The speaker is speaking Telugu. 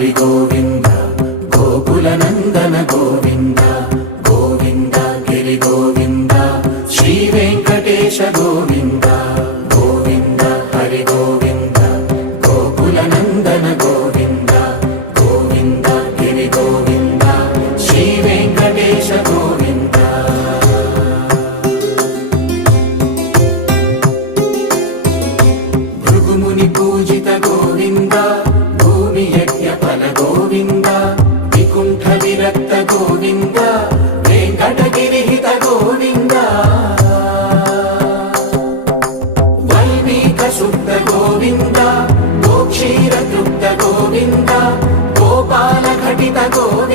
హరి గోవింద గోకుల నందన గోవింద గోవింద గిరి గోవింద శ్రీ వెంకటేశ గోవింద గోవింద హరి గోవింద గోకుల నందన గోవింద గోవింద గిరి గోవింద శ్రీ వెంకటేశ గోవింద భృగుముని పూజిత గోవింద భూమి యజ్ఞ ఫల గోవింద వికుంఠ విరక్త గోవింద వెంకటగిరిహిత గోవింద వల్మీక శుద్ధ గోవింద గోక్షీర తృప్త గోవింద గోపాల ఘటిత గోవింద